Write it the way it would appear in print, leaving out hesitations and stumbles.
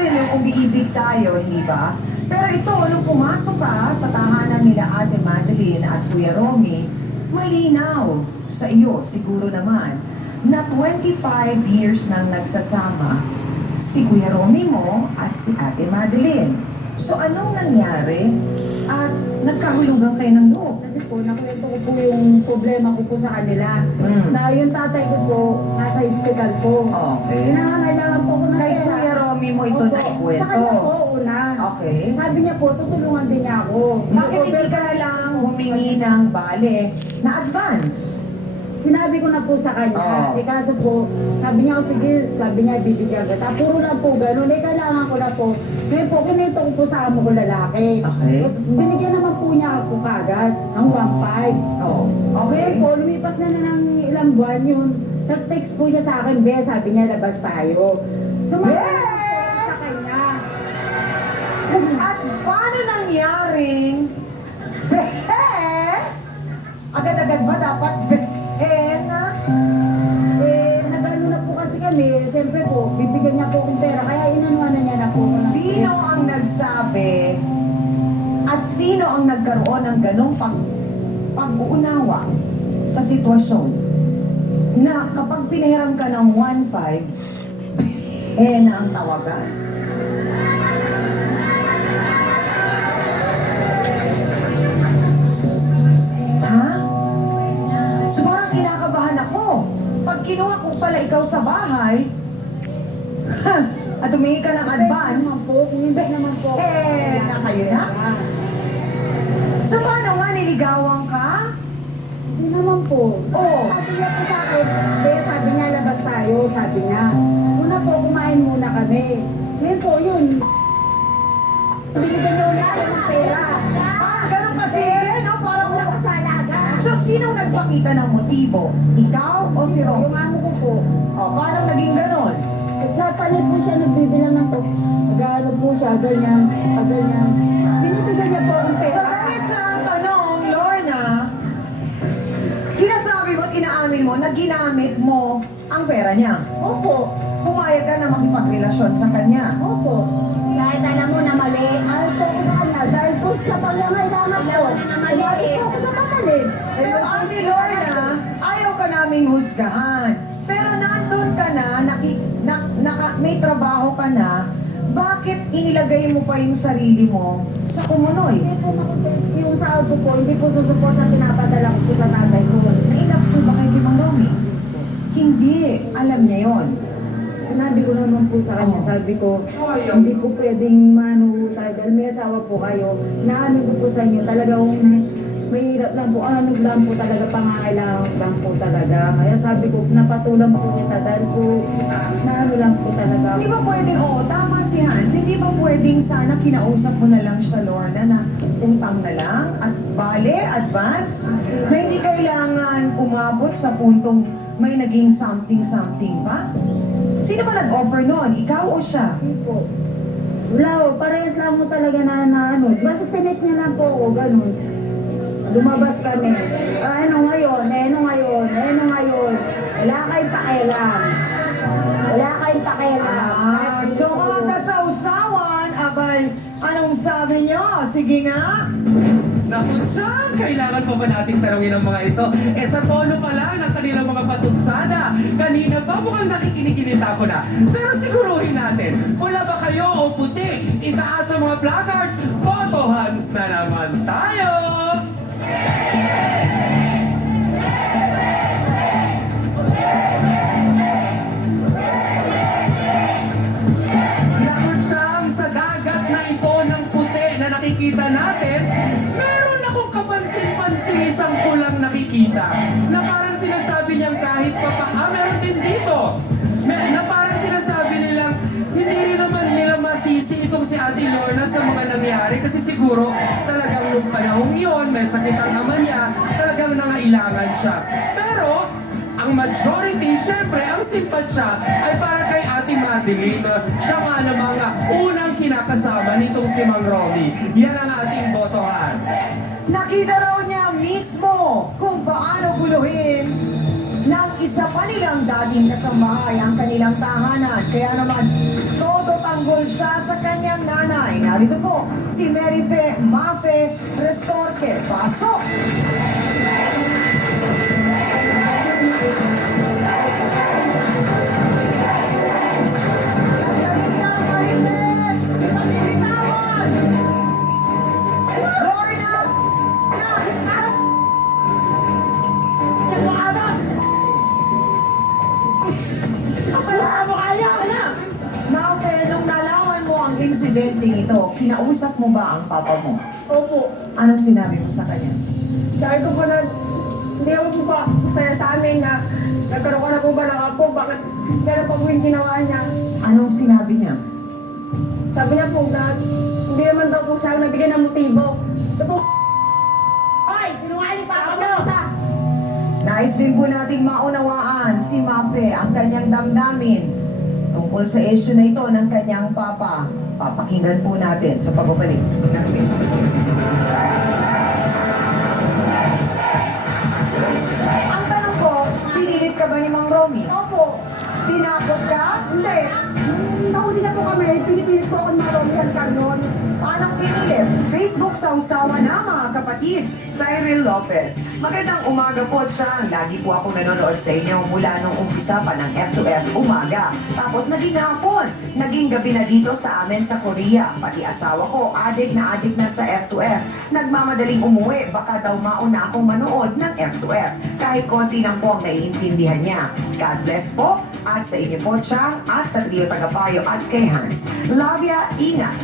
natin yung umiibig tayo, hindi ba? Pero ito, nung pumasok ka sa tahanan nila Ate Madeline at Kuya Romy, malinaw sa iyo, siguro naman, na 25 years nang nagsasama si Kuya Romy mo at si Ate Madeline. So anong nangyari? At nagkahulugan kayo ng loob? Kasi po, nakwento ko po yung problema ko po sa kanila. Na yung tatay ko po, nasa hospital po. Okay. Nangangailangan po ko ng Kay pera. Kuya Romy mo ito Opo. naikwento? Sa kanya po, una. Okay. Sabi niya po, tutulungan din niya ako. Bakit hindi ka na lang humingi ng bale na advance? Sinabi ko na po sa kanya. Oo. Kaso po, sabi niya, sige, sabi niya, bibigyan kita. Puro lang po ganun. Kailangan ko na po. Ngayon po, kinito ko po sa amo ko lalaki. Okay. Tapos binigyan naman po niya ako kagad ng 1.5. Oo. Okay. Ngayon po, lumipas na ng ilang buwan yun. Nag-text po siya sa akin, Be, sabi niya, labas tayo. Sumagot Be! po sa kanya. At paano nangyaring agad-agad ba dapat na? Nag-ano na po kasi kami, siyempre po, bibigyan niya po akong pera, kaya inanuan na niya na po. Sino ang nagsabi at sino ang nagkaroon ng ganong pag-uunawa sa sitwasyon na kapag pinahiram ka ng 1.5 na ang tawagan? Ha? So parang kinakabahan ako. Pag kinuha ko pala ikaw sa bahay, at humingi ka ng advance, Naman po, kung hindi naman po. na kayo na? So paano nga, niligawan ka? Hindi naman po. Oo. Sabi niya po sa akin, Be, sabi niya, labas tayo, sabi niya. Una po, kumain muna kami. Ngayon po, yun. Binigyan niya ulit ako ng pera. Parang ganun kasi, no? Parang Nakasalaga. So, sinong nagpakita ng motibo? Ikaw o si Yung Rom? amo ko po, O, paano naging ganon? nagpapalit po siya, nagbibilang ng to. Nag-ano po siya, ganyan, ganyan. Binibigyan niya po akong So, pera. dahil sa tanong, Lorna, sinasabi mo at inaamin mo na ginamit mo ang pera niya. Opo, Pumayag ka na makipagrelasyon sa kanya. opo. Kahit alam mo na mali. Ayaw po ako sa kanya dahil po sa pangangailangan ko. Ayaw po ako sa matalim. Pero Ate Lorna, ayaw ka naming husgahan. Pero nandun ka na, may trabaho ka na, bakit inilagay mo pa yung sarili mo sa kumunoy? Hindi po makontent yung sahod ko po, hindi po susuport na pinapadala ko po sa tatay ko. Nailap po ba kay Kimang Romy? Hindi. Alam niya yon. Sinabi ko naman po sa kanya, Oh. sabi ko, hindi po pwedeng mano tayo dahil may asawa po kayo. Naamin ko po sa inyo, talagang mahirap lang po, ano lang po talaga, pangangailangan lang po talaga. Kaya sabi ko, napatulang po kita dahil po, naano lang po talaga. Hindi ba pwedeng, tama si Hans, hindi ba pwedeng sana kinausap mo na lang siya, Lorna, na utang na lang at bale, advance, na hindi kailangan umabot sa puntong may naging something-something pa? Sino ba nag-offer noon? Ikaw o siya? Hindi po. Wala po, parehas lang mo talaga na ano. Basta tinext niya lang po ako, ganun. Lumabas kami. Ano ngayon? Ano ngayon? Ano ngayon? Wala kayong pakialam. Wala kayong pakialam. So mga kasausawan, abay, anong sabi niyo? Sige nga. Naku dyan, kailangan pa ba nating tanongin ang mga ito? Sa tono pa lang ng kanilang mga patutsada. Kanina pa mukhang nakikinig-kinita ko na. Pero siguruhin natin, pula ba kayo o puti? Itaas ang mga placards, photo hands na naman tayo! Naku dyan, sa dagat na ito ng puti na nakikita natin, meron akong kapansin-pansin isang pulang nakikita na parang sinasabi niyang kahit meron din dito na parang sinasabi nilang hindi rin naman nila masisi itong si Ate Lorna sa mga nangyari kasi siguro talagang nung panahong yun, may sakit ang ama niya, talagang nangailangan siya. Pero ang majority, syempre, ang simpatsya ay para kay Ate Madeline. Siya nga na mga unang kinakasama nitong si Mang Romy. Yan ang ating boto hands. Nakita raw niya mismo kung paano guluhin ng isa pa nilang dating kasambahay ang kanilang tahanan. Kaya naman, todo tanggol siya sa kanyang nanay. Narito po si Merife Mafe Restorque. Pasok! Sandali lang, Marife! Pagbibitawan! Lorna! Nak! Mafe, nung nalaman mo ang insidenteng ito, kinausap mo ba ang papa mo? Opo. Anong sinabi mo sa kanya? Sabi ko po na hindi ako po pa masaya sa amin na nagkaroon ko na po ba ng apo, bakit meron pa po yung ginawa niya. Anong sinabi niya? Sabi niya po na hindi naman daw po siya nabigyan ng motibo. Ito po, Hoy! Sinungaling pa ako na sa... Nais din po nating maunawaan si Mafe ang kanyang damdamin tungkol sa issue na ito ng kanyang papa. Papakinggan po natin sa pagbabalik ng Face to Face. Ang tanong ko, pinilit ka ba ni Mang Romy? Opo. Tinakot ka? Hindi. Nung nahuli na po kami, pinipilit po ako ng Romian Carnon. Paano pinilit? Facebook sa usawa na mga kapatid, Cyril Lopez. Magandang umaga po, Chang. Lagi po ako nanonood sa inyo mula nung umpisa pa ng F2F umaga. Tapos naging hapon. Naging gabi na dito sa amin sa Korea. Pati asawa ko, adik na sa F2F. Nagmamadaling umuwi, baka daw mauna akong manood ng F2F. Kahit konti lang po ang naiintindihan niya. God bless po. At sa inyo po, Chang, at sa trio tagapayo at kay Hans. Love ya, ingat.